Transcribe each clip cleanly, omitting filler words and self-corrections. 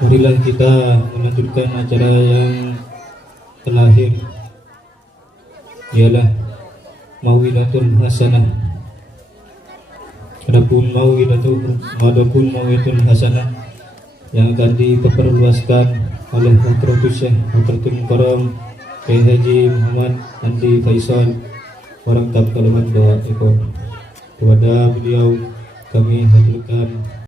Marilah kita melanjutkan acara yang terakhir, ialah Mau'idatul Hasanah. Adapun Mau'idatul Hasanah yang akan diperluaskan oleh Hadratus Syekh Hadratul Mukarram Kiai Haji Muhammad Andi Faisal orang Kalimantan Doa Ekor. Kepada beliau kami haturkan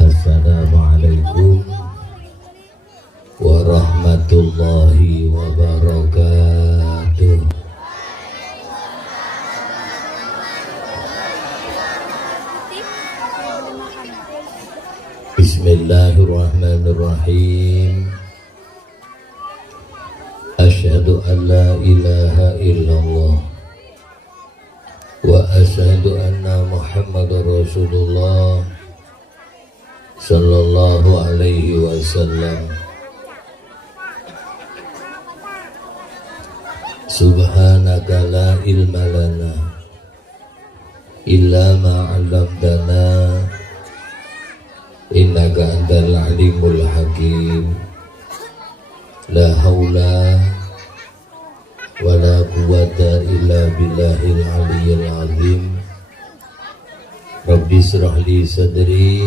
Assalamualaikum warahmatullahi wabarakatuh. Bismillahirrahmanirrahim. Asyhadu an la ilaha illallah wa asyhadu anna Muhammadar Rasulullah sallallahu alaihi wasallam. Subhanaka la ilma lana illa ma 'allamtana innaka antal alimul hakim. La haula wala quwwata illa billahil aliyyil azim. Rabbi shrah li sadri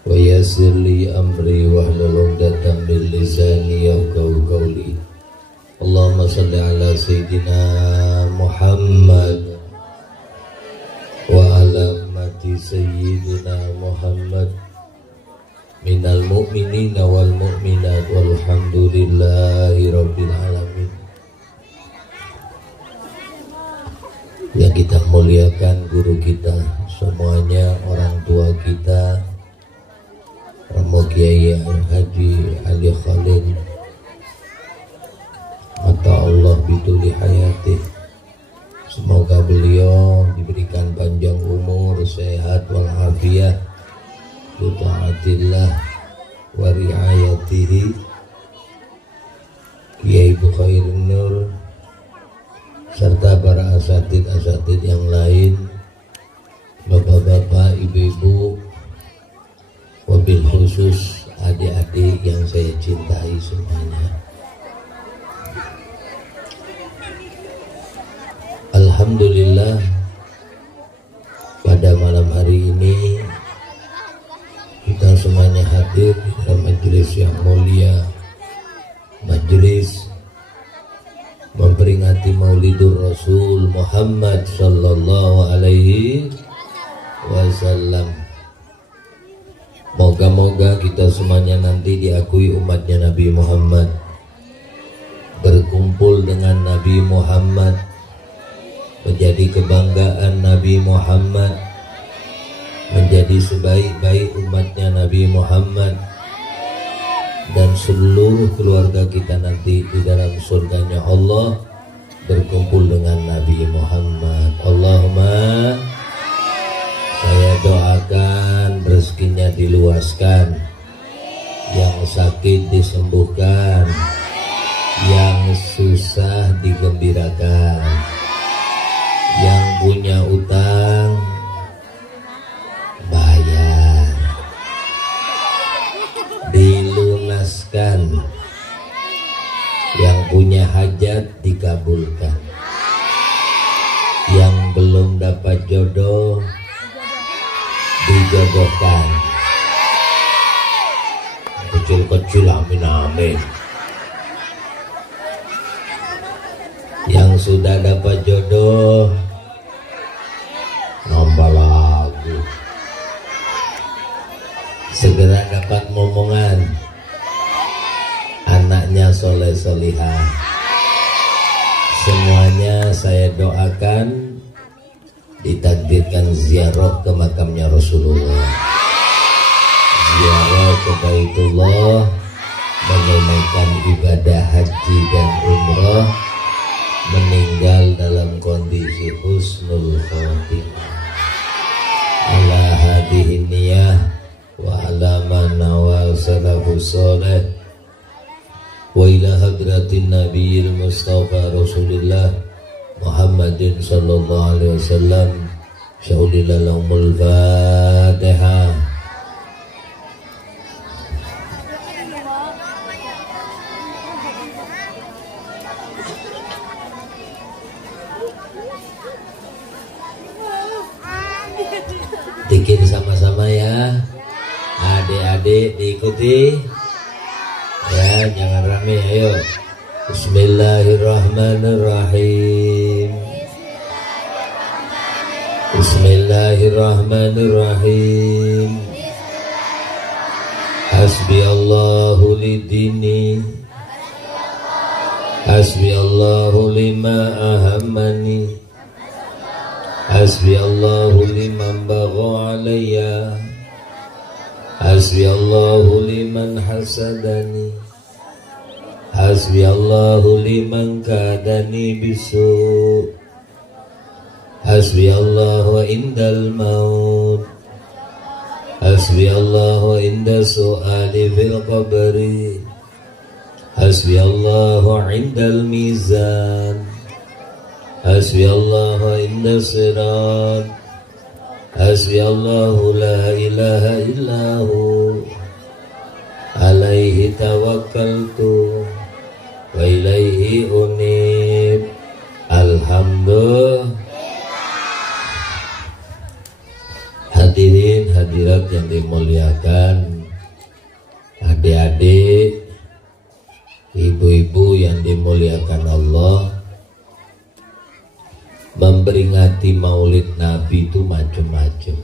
wa yassir li amri wahlul 'uqdatam min lisani yafqahu qawli. Allahumma shalli ala sayyidina Muhammad wa ala ummati sayyidina Muhammad minal mu'minina wal mu'minat walhamdulillahi rabbil alamin. Yang kita muliakan guru kita semuanya, orang tua kita, Romo Kiai Haji Ali Khalil, mata Allah bituli hayati. Semoga beliau diberikan panjang umur, sehat walafiat, bitaatillah wa riayatihi. Kiai Bukhairun Nur serta para asatid yang lain, bapak-bapak, ibu-ibu, wabil khusus adik-adik yang saya cintai semuanya. Alhamdulillah, pada malam hari ini kita semuanya hadir di dalam majelis yang mulia, majelis memperingati Maulidur Rasul Muhammad sallallahu alaihi wasallam. Moga-moga kita semuanya nanti diakui umatnya Nabi Muhammad, berkumpul dengan Nabi Muhammad, menjadi kebanggaan Nabi Muhammad, menjadi sebaik-baik umatnya Nabi Muhammad, dan seluruh keluarga kita nanti di dalam surganya Allah berkumpul dengan Nabi Muhammad. Allahumma, saya doakan rezekinya diluaskan, yang sakit disembuhkan, yang susah digembirakan, yang punya utang bayar, dilunaskan, yang punya hajat dikabulkan, yang belum dapat jodoh dijodohkan. Kecil-kecil amin amin. Yang sudah dapat jodoh nambah lagu, segera dapat momongan, anaknya soleh solihah. Semuanya saya doakan ditakdirkan ziarah ke makamnya Rasulullah, ziarah ke Baitullah, menunaikan ibadah haji dan umrah, meninggal dalam kondisi husnul khotimah. Ala hadihin niyat salafus salih wa ila hadratin nabiyil mustafa rasulillah Muhammadin sallallahu alaihi wasallam. Syaulilalahumul Fatihah. Dikir sama-sama ya, adik-adik diikuti ya, jangan rame, ayo. Bismillahirrahmanirrahim. Bismillahirrahmanirrahim. Hasbiyallahu lidini, hasbiyallahu lima ahammani, hasbiyallahu liman bagha alayya, hasbiyallahu liman hasadani, hasbiyallahu liman kadani bisu, hasbiyallahu indal maut, hasbiyallahu inda su'ali fil qabri, hasbiyallahu indal mizan, hasbiyallahu inda sirat, hasbiyallahu la ilaha illahu, alaihi tawakkaltu wa ilaihi unib. Alhamdulillah. Hadirin hadirat yang dimuliakan, adik-adik, ibu-ibu yang dimuliakan Allah, memperingati maulid Nabi itu macam-macam.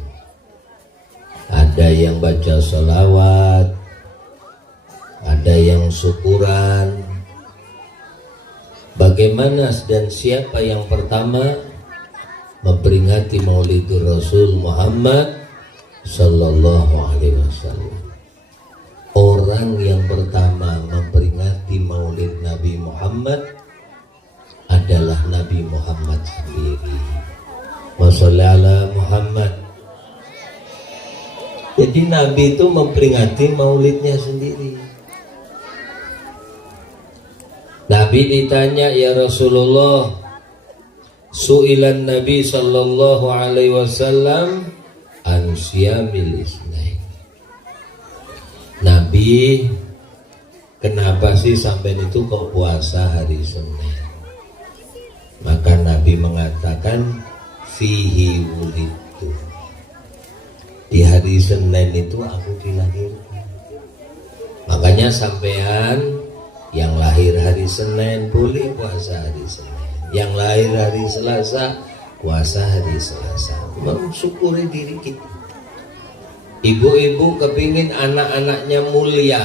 Ada yang baca sholawat, ada yang syukuran. Bagaimana dan siapa yang pertama memperingati maulidur Rasul Muhammad Sallallahu Alaihi Wasallam? Orang yang pertama memperingati maulid Nabi Muhammad adalah Nabi Muhammad sendiri. Wassallallahu Muhammad. Jadi Nabi itu memperingati maulidnya sendiri. Nabi ditanya, ya Rasulullah, su'ilan Nabi sallallahu alaihi wasallam an siyamil isnain. Nabi, kenapa sih sampai itu kok puasa hari Senin? Maka Nabi mengatakan fihi wulidtu. Di hari Senin itu aku dilahirkan. Makanya sampean yang lahir hari Senin boleh puasa hari Senin, yang lahir hari Selasa puasa hari Selasa. Mensyukuri diri kita. Ibu-ibu kepingin anak-anaknya mulia,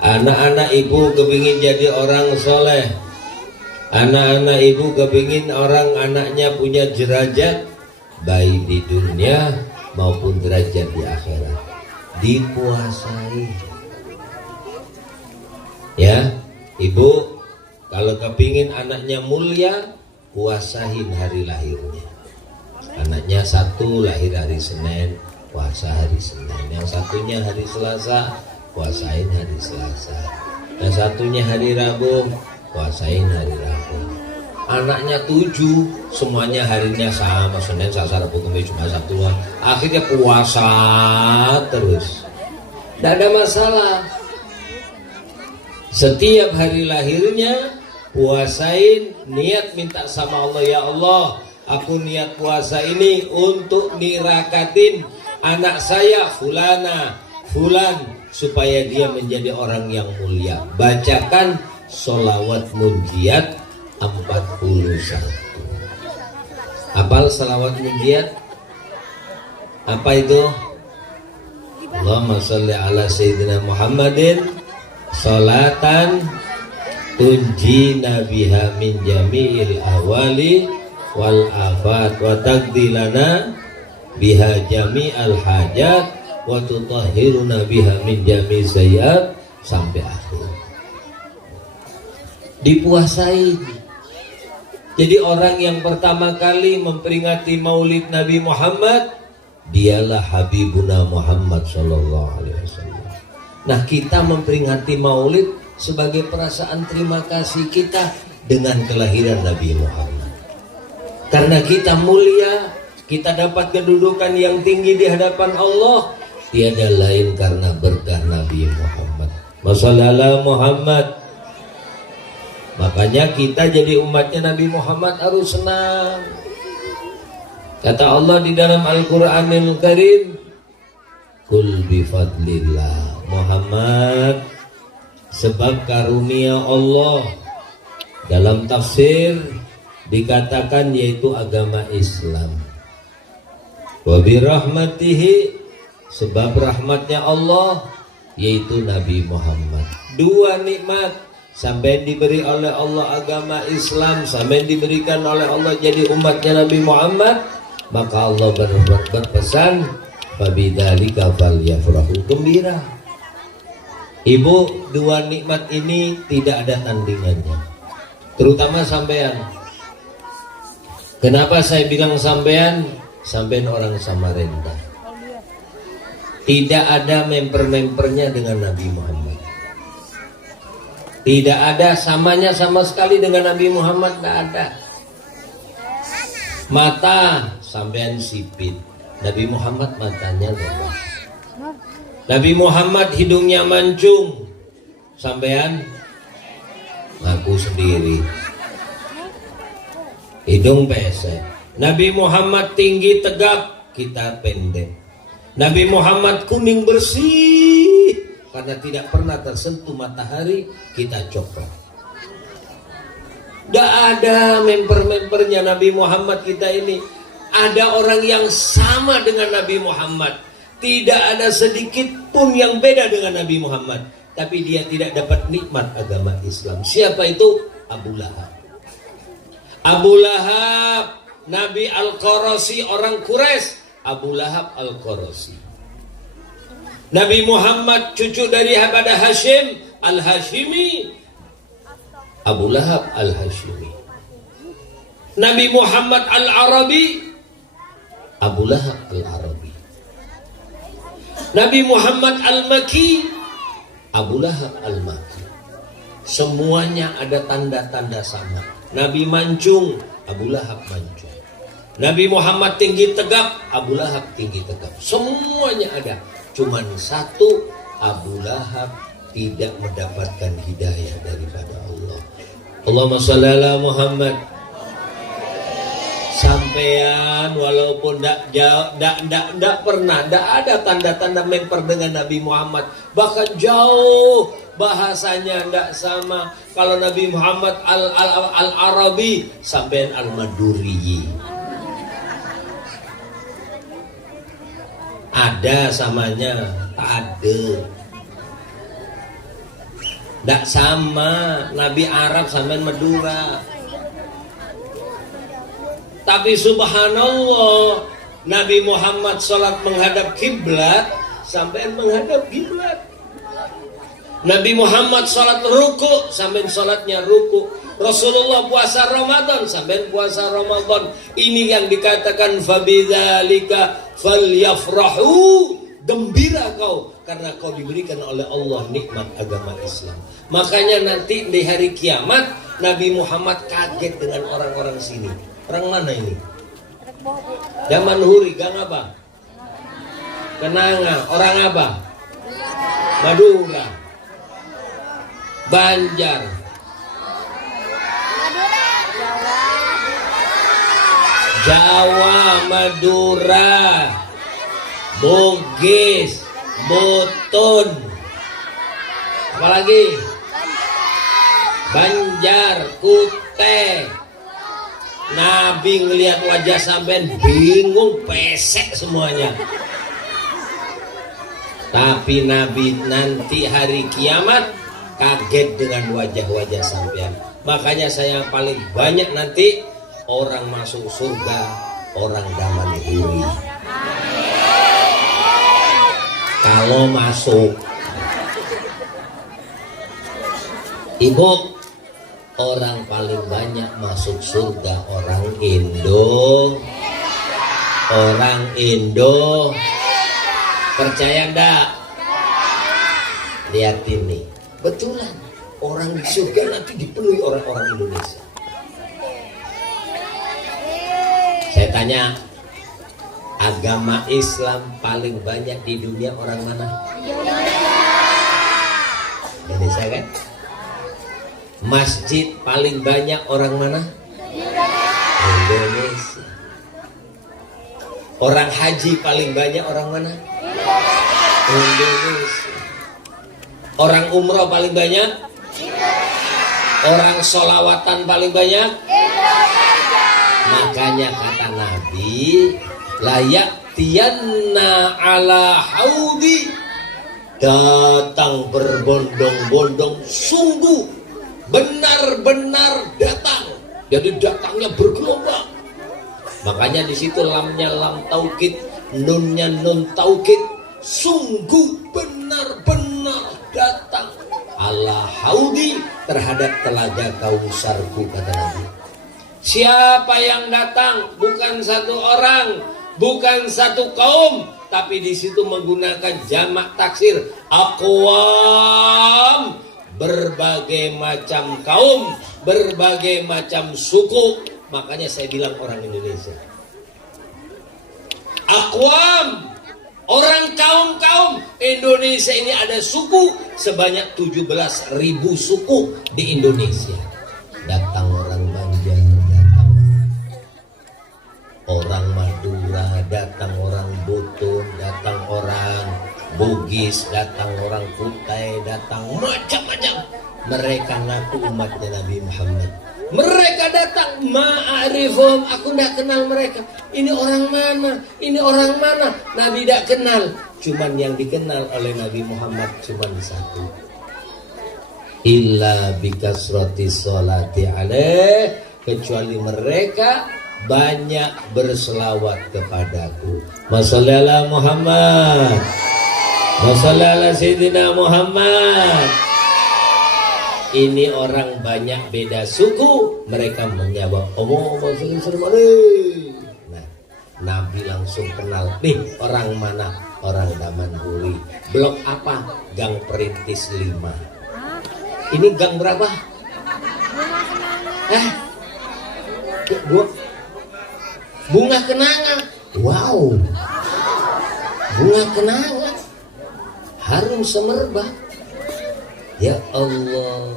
anak-anak ibu kepingin jadi orang soleh, anak-anak ibu kepingin orang anaknya punya derajat baik di dunia maupun derajat di akhirat. Dipuasai. Ya, ibu kalau kepingin anaknya mulia, puasain hari lahirnya. Anaknya satu lahir hari Senin, puasa hari Senin. Yang satunya hari Selasa, puasain hari Selasa. Yang satunya hari Rabu, puasain hari Rabu. Anaknya 7, semuanya harinya sama, Senin, Selasa, Rabu, Kamis, Jumat, Sabtu. Akhirnya puasa terus. Tidak ada masalah. Setiap hari lahirnya puasain, niat minta sama Allah, ya Allah, aku niat puasa ini untuk nirakatin anak saya fulana, fulan, supaya dia menjadi orang yang mulia. Bacakan sholawat munjiat 41. Apal sholawat munjiat? Apa itu? Allahumma sholli ala sayyidina Muhammadin sholatan tunji nabiha min jami'il awali wal afat wa taqdilana biha jami'al hajat wa tutahhiruna biha min jami'il sayyat, sampai akhir. Dipuasai. Jadi orang yang pertama kali memperingati maulid Nabi Muhammad dialah Habibuna Muhammad sallallahu alaihi wasallam. Nah, kita memperingati Maulid sebagai perasaan terima kasih kita dengan kelahiran Nabi Muhammad. Karena kita mulia, kita dapat kedudukan yang tinggi di hadapan Allah, tiada lain karena berkah Nabi Muhammad. Masallallahu Muhammad. Makanya kita jadi umatnya Nabi Muhammad harus senang. Kata Allah di dalam Al-Qur'anil Karim, "Qul bi fadlillah Muhammad, sebab karunia Allah." Dalam tafsir dikatakan yaitu agama Islam. Wa bi rahmatihi, sebab rahmatnya Allah yaitu Nabi Muhammad. Dua nikmat, sampai diberi oleh Allah agama Islam, sampai diberikan oleh Allah jadi umatnya Nabi Muhammad. Maka Allah berpesan, fabidzalika falyafrahu, gembira. Ibu, dua nikmat ini tidak ada tandingannya, terutama sampean. Kenapa saya bilang sampean? Sampean orang Samarinda. Tidak ada memper-mempernya dengan Nabi Muhammad. Tidak ada samanya sama sekali dengan Nabi Muhammad, tidak ada. Mata sampean sipit, Nabi Muhammad matanya lebar. Nabi Muhammad hidungnya mancung, sampean ngaku sendiri hidung pesek. Nabi Muhammad tinggi tegap, kita pendek. Nabi Muhammad kuning bersih karena tidak pernah tersentuh matahari, kita coklat. Tidak ada memper-mempernya Nabi Muhammad kita ini. Ada orang yang sama dengan Nabi Muhammad, tidak ada sedikit pun yang beda dengan Nabi Muhammad, tapi dia tidak dapat nikmat agama Islam. Siapa itu? Abu Lahab. Abu Lahab, Nabi Al-Qurasi, orang Quraisy. Abu Lahab Al-Qurasi. Nabi Muhammad cucu dari Habada Hashim Al-Hashimi. Abu Lahab Al-Hashimi. Nabi Muhammad Al-Arabi. Abu Lahab Al-Arabi. Nabi Muhammad Al-Maki. Abu Lahab Al-Maki. Semuanya ada tanda-tanda sama. Nabi mancung, Abu Lahab mancung. Nabi Muhammad tinggi tegap, Abu Lahab tinggi tegap. Semuanya ada. Cuman satu, Abu Lahab tidak mendapatkan hidayah daripada Allah. Allahumma shalli ala Muhammad. Sampean walaupun tidak pernah, tidak ada tanda-tanda memper dengan Nabi Muhammad. Bahkan jauh bahasanya tidak sama. Kalau Nabi Muhammad Al-Arabi, sampean Al-Maduri. Ada samanya, tak ada. Tak sama. Nabi Arab sampean Madura. Tapi subhanallah, Nabi Muhammad sholat menghadap kiblat, sampean menghadap kiblat. Nabi Muhammad sholat ruku, sampean sholatnya ruku. Rasulullah puasa Ramadan, sampean puasa Ramadan. Ini yang dikatakan fabidzalika falyafrahu, gembira kau karena kau diberikan oleh Allah nikmat agama Islam. Makanya nanti di hari kiamat Nabi Muhammad kaget dengan orang-orang sini. Orang mana ini? Zaman Huri, gang apa? Kenanga. Orang apa? Madura. Banjar. Jawa, Madura, Bugis, Buton, apalagi Banjar, Kutai. Nabi ngelihat wajah sampean bingung, pesek semuanya. Tapi Nabi nanti hari kiamat kaget dengan wajah-wajah sampean. Makanya saya paling banyak nanti orang masuk surga, orang zaman Huri. Kalau masuk, Ibu, orang paling banyak masuk surga orang Indo. orang Indo. Percaya enggak? Lihat ini, betulan orang di surga nanti dipenuhi orang-orang Indonesia. Saya tanya, agama Islam paling banyak di dunia orang mana? Indonesia kan? Masjid paling banyak orang mana? Indonesia. Orang haji paling banyak orang mana? Indonesia. Orang umroh paling banyak? Orang sholawatan paling banyak? Makanya kata Nabi, layak tianna ala haudi, datang berbondong-bondong, sungguh benar-benar datang. Jadi datangnya bergelombang. Makanya di situ lamnya lam taukid, nunnya nun taukid, sungguh benar-benar datang ala haudi, terhadap telaga Kausarku, kata Nabi. Siapa yang datang? Bukan satu orang, bukan satu kaum, tapi di situ menggunakan jamak taksir, aqwam, berbagai macam kaum, berbagai macam suku. Makanya saya bilang orang Indonesia aqwam, orang kaum-kaum. Indonesia ini ada suku sebanyak 17.000 suku di Indonesia. Datang orang Banjar, datang orang Madura, datang orang Buton, datang orang Bugis, datang orang Kutai, datang macam-macam. Mereka ngaku umatnya Nabi Muhammad. Mereka datang, ma'arifum, aku tidak kenal mereka. Ini orang mana? Ini orang mana? Nabi tidak kenal. Cuman yang dikenal oleh Nabi Muhammad cuman satu. Illa bikasrati sholati alaih, kecuali mereka banyak berselawat kepadaku. Mashallah Muhammad, Mashallah Sayyidina Muhammad. Ini orang banyak beda suku, mereka menjawab Allahumma sholli alaihi. Nah, Nabi langsung kenal, nih orang mana? Orang Damanhuri. Blok apa? Gang Perintis 5. Ini gang berapa? Bunga Kenanga. Wow, bunga kenanga, harum semerbak. Ya Allah,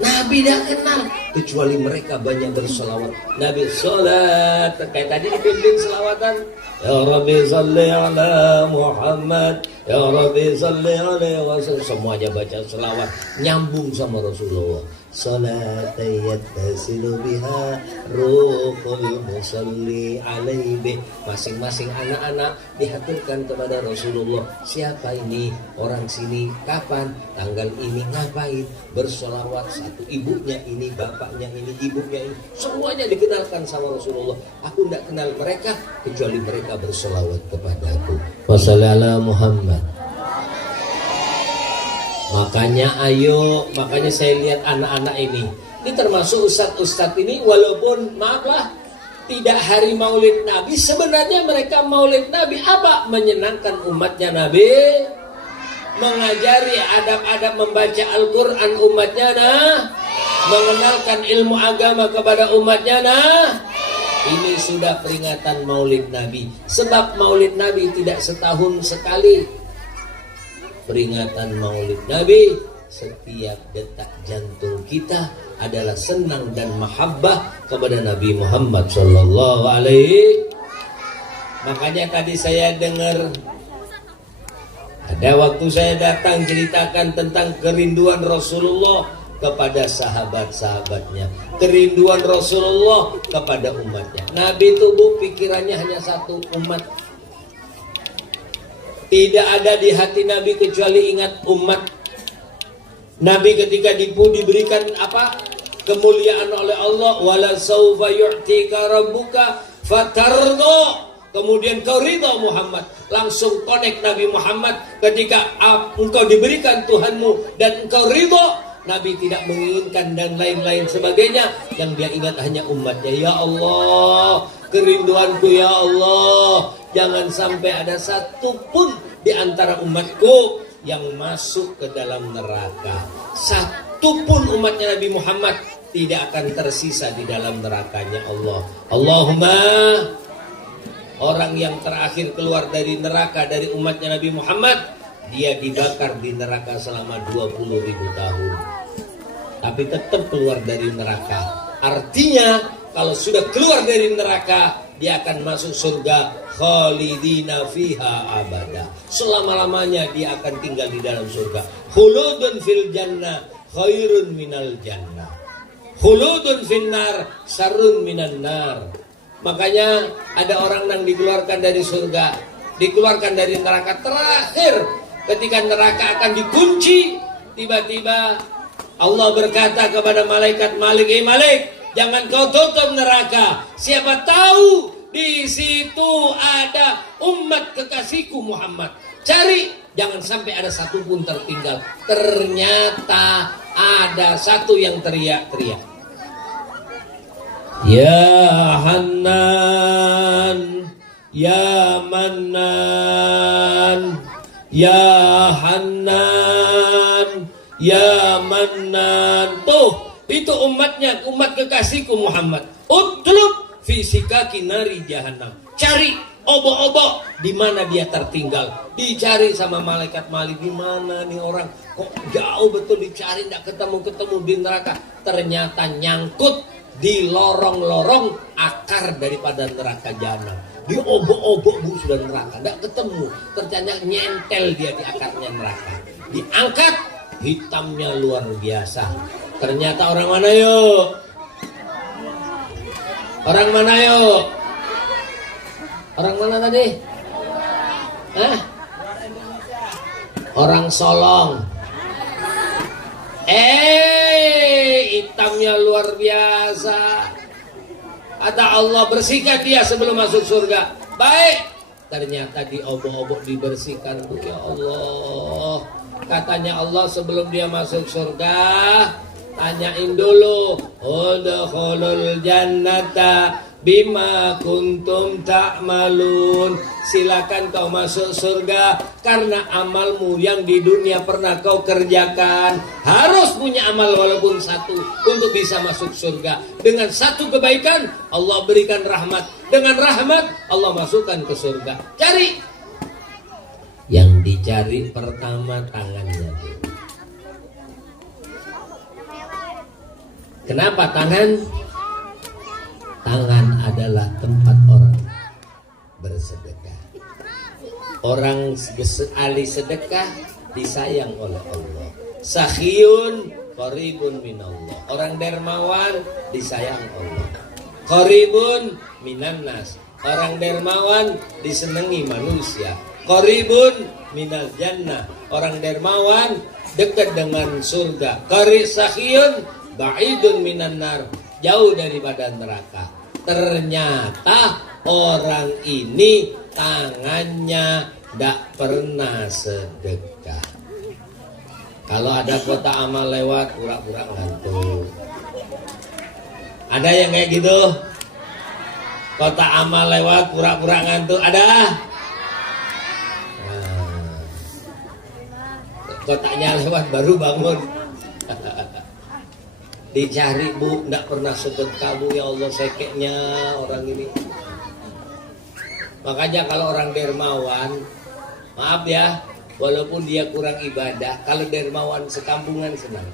Nabi tidak kenal, kecuali mereka banyak berselawat. Nabi sholat, kayak tadi dipimpin selawatan. Ya Rabbi salli ala Muhammad, Ya Rabbi salli alaihi wasallam. Semuanya baca selawat, nyambung sama Rasulullah. Salat yattasilu biha ruhul musalli alaihi. Masing-masing anak-anak dihaturkan kepada Rasulullah. Siapa ini? Orang sini. Kapan? Tanggal ini. Ngapain? Bersolawat. Satu ibunya ini, bapaknya ini, ibunya ini. Semuanya dikenalkan sama Rasulullah. Aku tidak kenal mereka kecuali mereka bersolawat kepada aku. Wassalamualaikum Muhammad. Makanya saya lihat anak-anak ini termasuk ustadz-ustadz ini, walaupun maaflah tidak hari maulid Nabi, sebenarnya mereka maulid Nabi apa? Menyenangkan umatnya Nabi, mengajari adab-adab membaca Al-Quran umatnya, mengenalkan ilmu agama kepada umatnya. Ini sudah peringatan maulid Nabi, sebab maulid Nabi tidak setahun sekali. Peringatan maulid Nabi, setiap detak jantung kita adalah senang dan mahabbah kepada Nabi Muhammad sallallahu alaihi. Makanya tadi saya dengar ada waktu saya datang ceritakan tentang kerinduan Rasulullah kepada sahabat-sahabatnya, kerinduan Rasulullah kepada umatnya. Nabi itu pikirannya hanya satu, umat. Tidak ada di hati Nabi kecuali ingat umat. Nabi ketika diberikan apa? Kemuliaan oleh Allah, wala saufa yu'tika rabbuka fatardo. Kemudian kau ridha Muhammad, langsung connect Nabi Muhammad ketika engkau diberikan Tuhanmu dan engkau ridha, Nabi tidak menginginkan dan lain-lain sebagainya. Yang dia ingat hanya umatnya. Ya Allah, kerinduanku ya Allah, jangan sampai ada satu pun di antara umatku yang masuk ke dalam neraka. Satu pun umatnya Nabi Muhammad tidak akan tersisa di dalam nerakanya Allah. Allahumma, orang yang terakhir keluar dari neraka dari umatnya Nabi Muhammad, dia dibakar di neraka selama 20.000 tahun. Tapi tetap keluar dari neraka. Artinya kalau sudah keluar dari neraka, dia akan masuk surga khalidina fiha abada. Selama-lamanya dia akan tinggal di dalam surga. Khuludun fil jannah khairun minal jannah. Khuludun finnar sarun minan nar. Makanya ada orang yang dikeluarkan dari surga, dikeluarkan dari neraka terakhir. Ketika neraka akan dikunci, tiba-tiba Allah berkata kepada malaikat Malik, Malik, jangan kau tutup neraka. Siapa tahu di situ ada umat kekasihku Muhammad. Cari, jangan sampai ada satu pun tertinggal. Ternyata ada satu yang teriak-teriak. Ya Hannan, Ya Mannan, Ya Hannan, Ya Mannan. Tuh, itu umatnya, umat kekasihku Muhammad. Utlub fisika kinari jahannam. Cari obok-obok di mana dia tertinggal. Dicari sama malaikat Malik, di mana nih orang? Kok jauh betul dicari, tidak ketemu-ketemu di neraka. Ternyata nyangkut di lorong-lorong akar daripada neraka jahanam. Di obok-obok bu sudah neraka, tidak ketemu. Ternyata nyentel dia di akarnya neraka. Diangkat, hitamnya luar biasa. Ternyata orang mana yuk? Orang mana yuk? Orang mana tadi? Hah? Orang Solong. Hitamnya luar biasa. Kata Allah, bersihkan dia sebelum masuk surga. Baik. Ternyata diobok-obok dibersihkan. Ya Allah. Katanya Allah sebelum dia masuk surga, tanyain dulu, udkhulul jannata bima kuntum ta'malun. Silakan kau masuk surga karena amalmu yang di dunia pernah kau kerjakan. Harus punya amal walaupun satu untuk bisa masuk surga. Dengan satu kebaikan Allah berikan rahmat. Dengan rahmat Allah masukkan ke surga. Cari. Yang dicari pertama tangannya. Kenapa tangan? Tangan adalah tempat orang bersedekah. Orang ahli sedekah disayang oleh Allah. Sakhiyun qaribun minallah. Orang dermawan disayang Allah. Qaribun minan nas. Orang dermawan disenangi manusia. Qaribun minal jannah. Orang dermawan dekat dengan surga. Sakhiyun ba'idun minan nar. Jauh daripada neraka. Ternyata orang ini tangannya tidak pernah sedekah. Kalau ada kota amal lewat, pura-pura ngantuk. Ada yang kayak gitu? Kota amal lewat, pura-pura ngantuk. Ada? Nah, kotanya lewat baru bangun. Dicari bu, tidak pernah sedekah bu, ya Allah sekeknya orang ini. Makanya kalau orang dermawan, maaf ya, walaupun dia kurang ibadah, kalau dermawan sekampungan senang.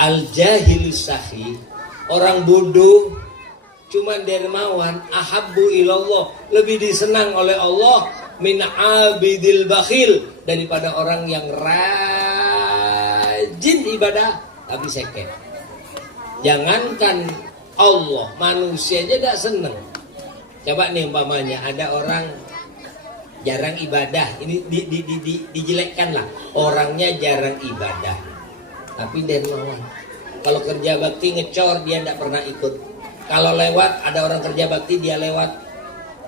Al-jahil sahi, orang bodoh, cuman dermawan, ahabbu ilallah, lebih disenang oleh Allah, min abidil bakhil, daripada orang yang rajin ibadah tapi seket. Jangankan Allah, manusia aja tidak senang. Coba nih umpamanya ada orang jarang ibadah, ini dijelekkan lah, orangnya jarang ibadah tapi dermawan. Kalau kerja bakti ngecor dia tidak pernah ikut. Kalau lewat ada orang kerja bakti dia lewat,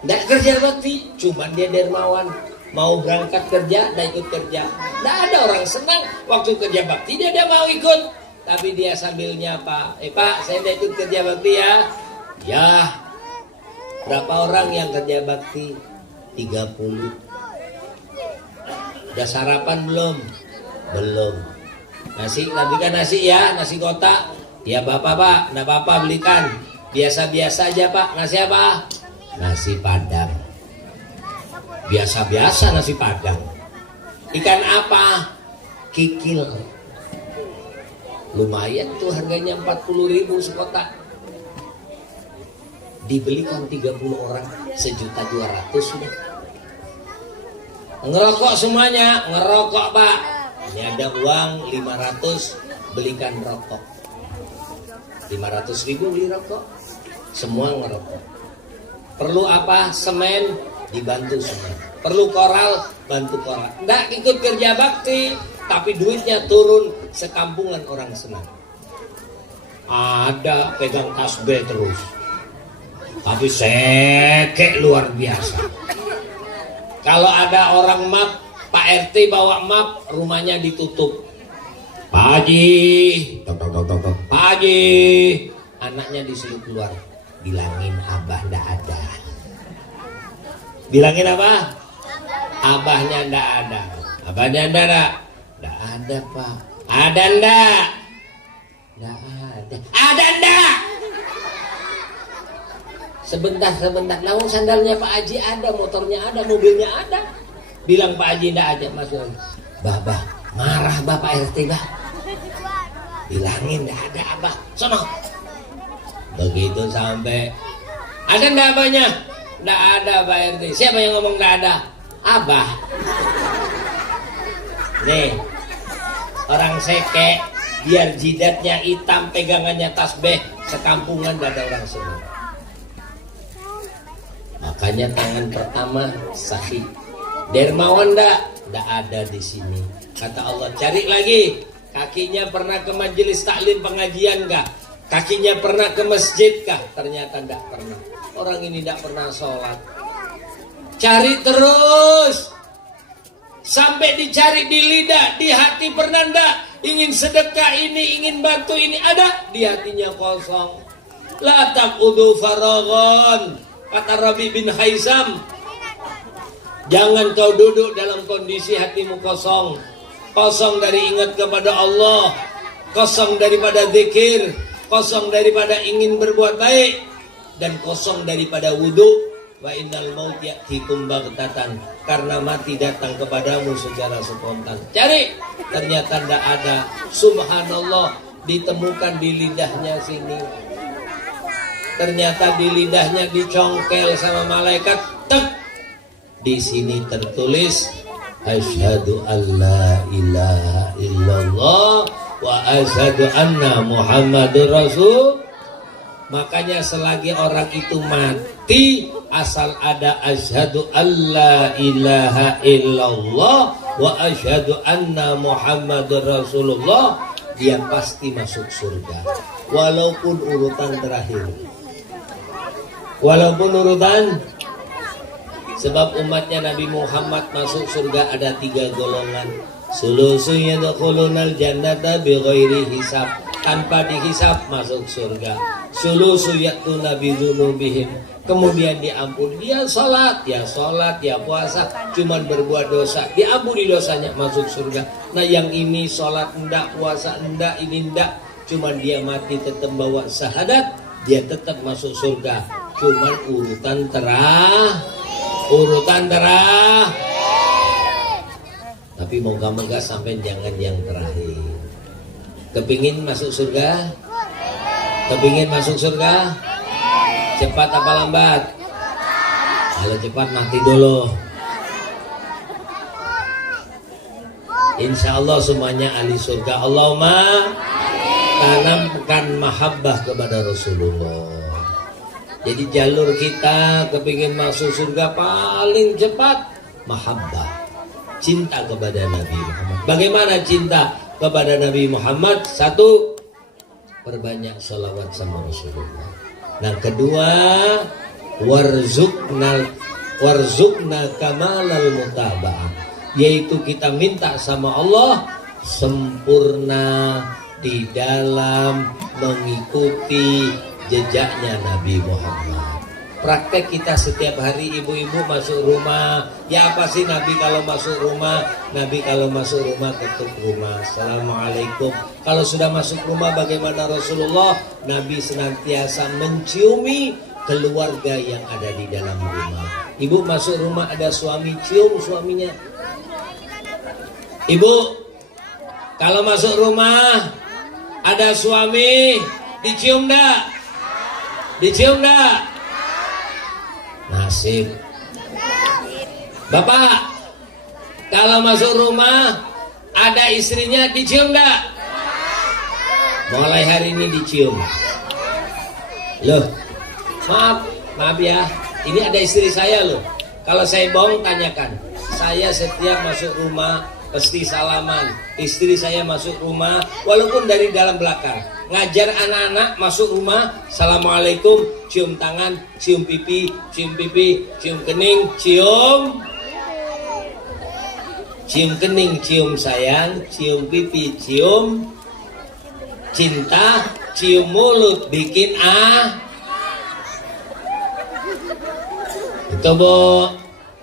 tidak kerja bakti, cuman dia dermawan. mau berangkat kerja, dah ikut kerja. Tidak ada orang senang waktu kerja bakti dia mau ikut, tapi dia sambil nyapa, Pak, saya dah ikut kerja bakti ya. Ya, berapa orang yang kerja bakti? 30. Udah sarapan belum? Belum. Nasi, tapi kan nasi ya, nasi kotak. Ya bapak pak, enggak apa-apa belikan. Biasa-biasa aja pak. Nasi apa? Nasi padang. Biasa-biasa nasi padang. Ikan apa? Kikil. Lumayan tuh harganya 40.000 sekotak. Dibelikan 30 orang 1.200.000 sudah. Ngerokok semuanya, ngerokok pak. Ini ada uang 500, belikan rokok. 500.000 beli rokok. Semua ngerokok. Perlu apa? Semen, dibantu semen. Perlu koral, bantu koral. Nggak ikut kerja bakti, tapi duitnya turun, sekampungan orang senang. Ada pegang tasbih terus, tapi sekek luar biasa. Kalau ada orang map, Pak RT bawa map, rumahnya ditutup. Pak Haji, Pak Haji, anaknya disuruh keluar. Bilangin abah ndak ada. Bilangin apa? Abahnya ndak ada. Abahnya ndak ada. Ndak ada pak. Ada ndak? Ndak ada. Ada ndak? Sebentar. Namun sandalnya Pak Haji ada, motornya ada, mobilnya ada. Bilang Pak Haji ndak ada, masuk. Bah, marah Bapak RT bah. Bilangin ndak ada abah. Sono. Begitu sampai. Ada ndak abahnya? Ndak ada Pak RT. Siapa yang ngomong ndak ada? Abah. Nih, orang seke, biar jidatnya hitam, pegangannya tasbih, sekampungan ndak ada orang semua. Makanya tangan pertama sahih. Dermawan ndak ada di sini. Kata Allah, cari lagi. Kakinya pernah ke majelis taklim pengajian kah? Kakinya pernah ke masjid kah? Ternyata ndak pernah. Orang ini ndak pernah sholat. Cari terus sampai dicari di lidah, di hati pernah ndak? Ingin sedekah ini, ingin bantu ini, ada? Di hatinya kosong. La taqudu faraghan. Kata Rabi bin Haizam, jangan kau duduk dalam kondisi hatimu kosong. Kosong dari ingat kepada Allah, kosong daripada zikir, kosong daripada ingin berbuat baik, dan kosong daripada wudhu. Wa innal maut ya'tikum baghtatan, karena mati datang kepadamu secara spontan. Cari, ternyata tidak ada. Subhanallah, ditemukan di lidahnya sini. Ternyata di lidahnya dicongkel sama malaikat. Tek. Di sini tertulis asyhadu alla ilaha illallah wa asyhadu anna Muhammadur Rasul. Makanya selagi orang itu mati, asal ada asyhadu alla ilaha illallah wa asyhadu anna Muhammadur Rasulullah, dia pasti masuk surga. Walaupun urutan terakhir. Walaupun urutan, sebab umatnya Nabi Muhammad masuk surga ada 3 golongan. Sulusu yadkhulunal jannata bighairi hisab, tanpa dihisab masuk surga. Sulusu ya'tuna bidzunubihim, kemudian diampun. Dia sholat, dia puasa, cuman berbuat dosa, diampuni dosanya, masuk surga. Nah yang ini sholat enggak, puasa enggak, ini enggak, cuman dia mati tetap bawa syahadat, dia tetap masuk surga. Cuman urutan terah. Tapi moga-moga sampai jangan yang terakhir. Kepingin masuk surga? Kepingin masuk surga? Cepat apa lambat? Kalau cepat mati dulu. Insya Allah semuanya ahli surga. Allahumma tanamkan mahabbah kepada Rasulullah. Jadi jalur kita kepingin masuk surga paling cepat mahabbah, cinta kepada Nabi Muhammad. Bagaimana cinta kepada Nabi Muhammad? 1, perbanyak salawat sama Rasulullah. Nah kedua, warzuqnal warzuqna kamalal mutaba'ah, yaitu kita minta sama Allah sempurna di dalam mengikuti jejaknya Nabi Muhammad. Praktek kita setiap hari, ibu-ibu masuk rumah, ya apa sih Nabi kalau masuk rumah? Nabi kalau masuk rumah ketuk rumah, Assalamualaikum. Kalau sudah masuk rumah bagaimana Rasulullah? Nabi senantiasa menciumi keluarga yang ada di dalam rumah. Ibu masuk rumah ada suami, cium suaminya. Ibu kalau masuk rumah ada suami, dicium dah? Dicium dah? Nasib. Bapak kalau masuk rumah ada istrinya, dicium dah? Mulai hari ini dicium. Loh, maaf ya, ini ada istri saya loh. Kalau saya bohong tanyakan. Saya setiap masuk rumah pasti salaman. Istri saya masuk rumah walaupun dari dalam belakang. Ngajar anak-anak masuk rumah, Assalamualaikum, cium tangan, cium pipi, cium kening, cium kening, cium sayang, cium pipi, cium cinta, cium mulut, bikin itu bu.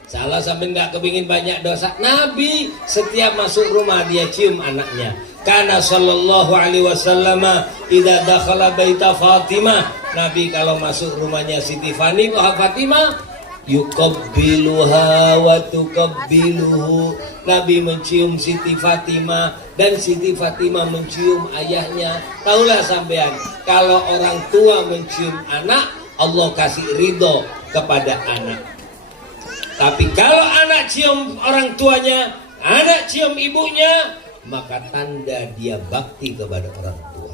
Salah sampai nggak kepingin banyak dosa. Nabi setiap masuk rumah dia cium anaknya. Karena sallallahu alaihi wasallam idza dakhala baita Fatimah, Nabi kalau masuk rumahnya Siti Fatimah yuqabbiluha wa tuqabbiluhu. Nabi mencium Siti Fatimah dan Siti Fatimah mencium ayahnya. Taulah sampean, kalau orang tua mencium anak, Allah kasih ridho kepada anak. Tapi kalau anak cium orang tuanya, anak cium ibunya, maka tanda dia bakti kepada orang tua.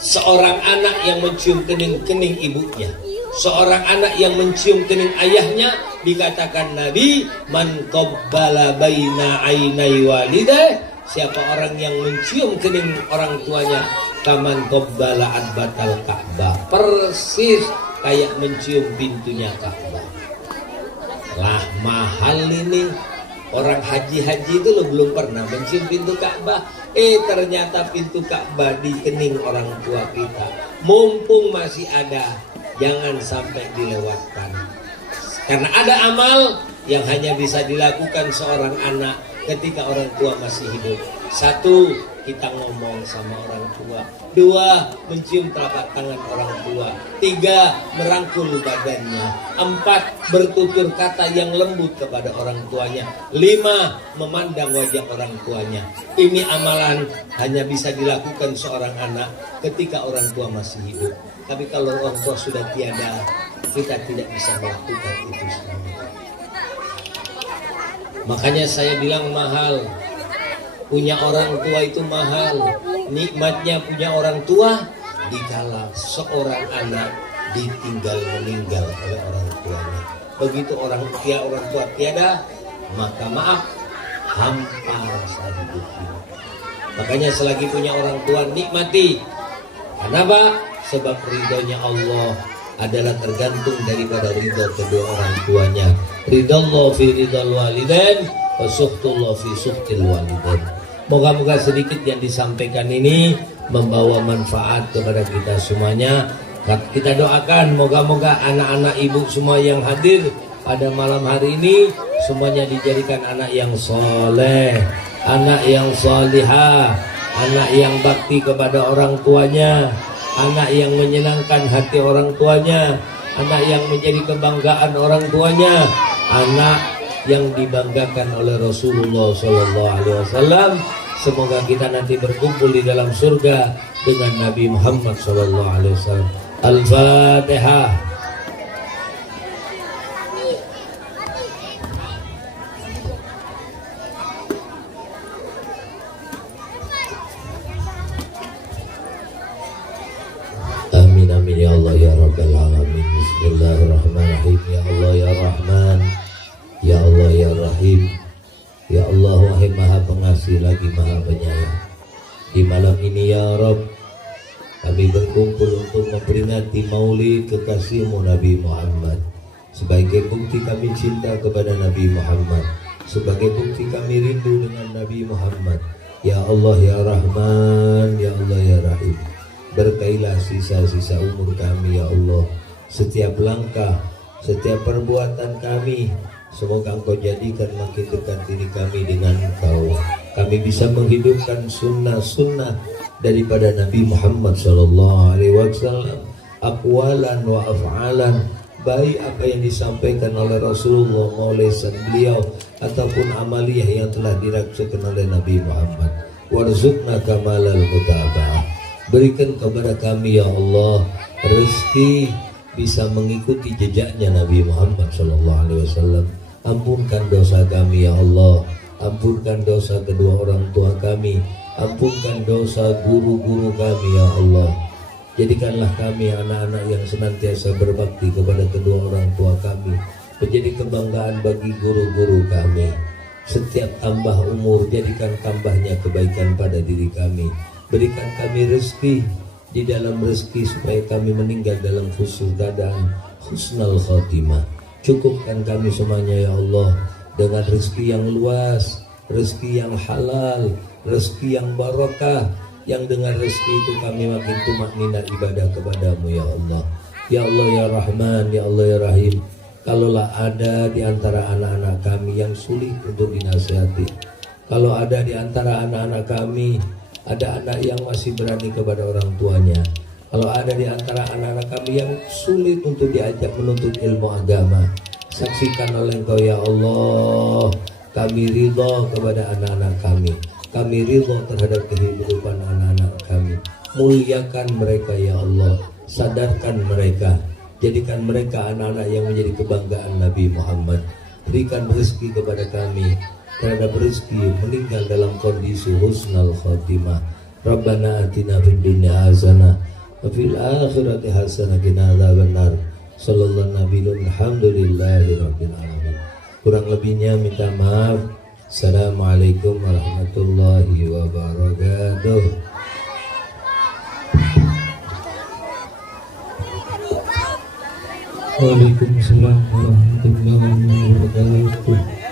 Seorang anak yang mencium kening ibunya, seorang anak yang mencium kening ayahnya, dikatakan Nabi, man qabbala baina ainai walidah, siapa orang yang mencium kening orang tuanya, kaman qabbala adbatal Ka'bah, persis kayak mencium pintunya Ka'bah. Lah mahal ini. Orang haji-haji itu lo belum pernah mencium pintu Ka'bah. Ternyata pintu Ka'bah di kening orang tua kita. Mumpung masih ada, jangan sampai dilewatkan. Karena ada amal yang hanya bisa dilakukan seorang anak ketika orang tua masih hidup. 1, kita ngomong sama orang tua. 2, mencium telapak tangan orang tua. 3, merangkul badannya. 4, bertutur kata yang lembut kepada orang tuanya. 5, memandang wajah orang tuanya. Ini amalan hanya bisa dilakukan seorang anak ketika orang tua masih hidup. Tapi kalau orang tua sudah tiada, kita tidak bisa melakukan itu semua. Makanya saya bilang mahal. Punya orang tua itu mahal. Nikmatnya punya orang tua dikala seorang anak ditinggal meninggal oleh orang tuanya. Begitu orang tua tiada, maka maaf, hampa rasa hidup ini. Makanya selagi punya orang tua nikmati. Kenapa? Sebab ridhonya Allah adalah tergantung daripada ridho kedua orang tuanya. Ridallah fi ridal walidain wa suhtullah fi suhtil walidain. Moga-moga sedikit yang disampaikan ini membawa manfaat kepada kita semuanya. Kita doakan moga-moga anak-anak ibu semua yang hadir pada malam hari ini semuanya dijadikan anak yang soleh, anak yang solihah, anak yang bakti kepada orang tuanya, anak yang menyenangkan hati orang tuanya, anak yang menjadi kebanggaan orang tuanya, anak yang dibanggakan oleh Rasulullah SAW. Semoga kita nanti berkumpul di dalam surga dengan Nabi Muhammad SAW. Al-Fatihah. Amin amin ya Allah ya Rabbal Alamin. Bismillahirrahmanirrahim. Ya Allah ya Rahman, ya Allah ya Rahim. Ya Allah, wahai Maha Pengasih lagi Maha Penyayang. Di malam ini ya Rabb, kami berkumpul untuk memperingati maulid kekasihmu Nabi Muhammad sebagai bukti kami cinta kepada Nabi Muhammad, sebagai bukti kami rindu dengan Nabi Muhammad. Ya Allah ya Rahman, ya Allah ya Rahim, berkailah sisa-sisa umur kami ya Allah. Setiap langkah, setiap perbuatan kami, semoga Engkau jadikan makin dekat diri kami dengan Engkau. Kami bisa menghidupkan sunnah-sunnah daripada Nabi Muhammad SAW, aqwalan wa af'alan, baik apa yang disampaikan oleh Rasulullah oleh beliau ataupun amaliyah yang telah dirasakan oleh Nabi Muhammad. Warzuqna kamalal mutaba'ah, berikan kepada kami ya Allah rezeki bisa mengikuti jejaknya Nabi Muhammad SAW. Ampunkan dosa kami ya Allah, ampunkan dosa kedua orang tua kami, ampunkan dosa guru-guru kami ya Allah. Jadikanlah kami anak-anak yang senantiasa berbakti kepada kedua orang tua kami, menjadi kebanggaan bagi guru-guru kami. Setiap tambah umur, jadikan tambahnya kebaikan pada diri kami. Berikan kami rezeki, di dalam rezeki supaya kami meninggal dalam keadaan husnul khotimah. Cukupkan kami semuanya ya Allah dengan rezeki yang luas, rezeki yang halal, rezeki yang barokah, yang dengan rezeki itu kami makin tumaknina ibadah kepadamu ya Allah. Ya Allah ya Rahman, ya Allah ya Rahim, kalaulah ada di antara anak-anak kami yang sulit untuk dinasihati, kalau ada di antara anak-anak kami ada anak yang masih berani kepada orang tuanya, kalau ada di antara anak-anak kami yang sulit untuk diajak menuntut ilmu agama, saksikan oleh Engkau ya Allah, kami ridha kepada anak-anak kami ridha terhadap kehidupan anak-anak kami. Muliakan mereka ya Allah, sadarkan mereka, jadikan mereka anak-anak yang menjadi kebanggaan Nabi Muhammad. Berikan rezeki kepada kami terhadap rezeki meninggal dalam kondisi husnul khotimah. Rabbana atina fid dunya hasanah wa fil akhirati hasanah qina adzabannar. Sallallahu nabiyil alhamdulillahi rabbil alamin. Kurang lebihnya minta maaf. Assalamualaikum warahmatullahi wabarakatuh. Waalaikumsalam warahmatullahi wabarakatuh.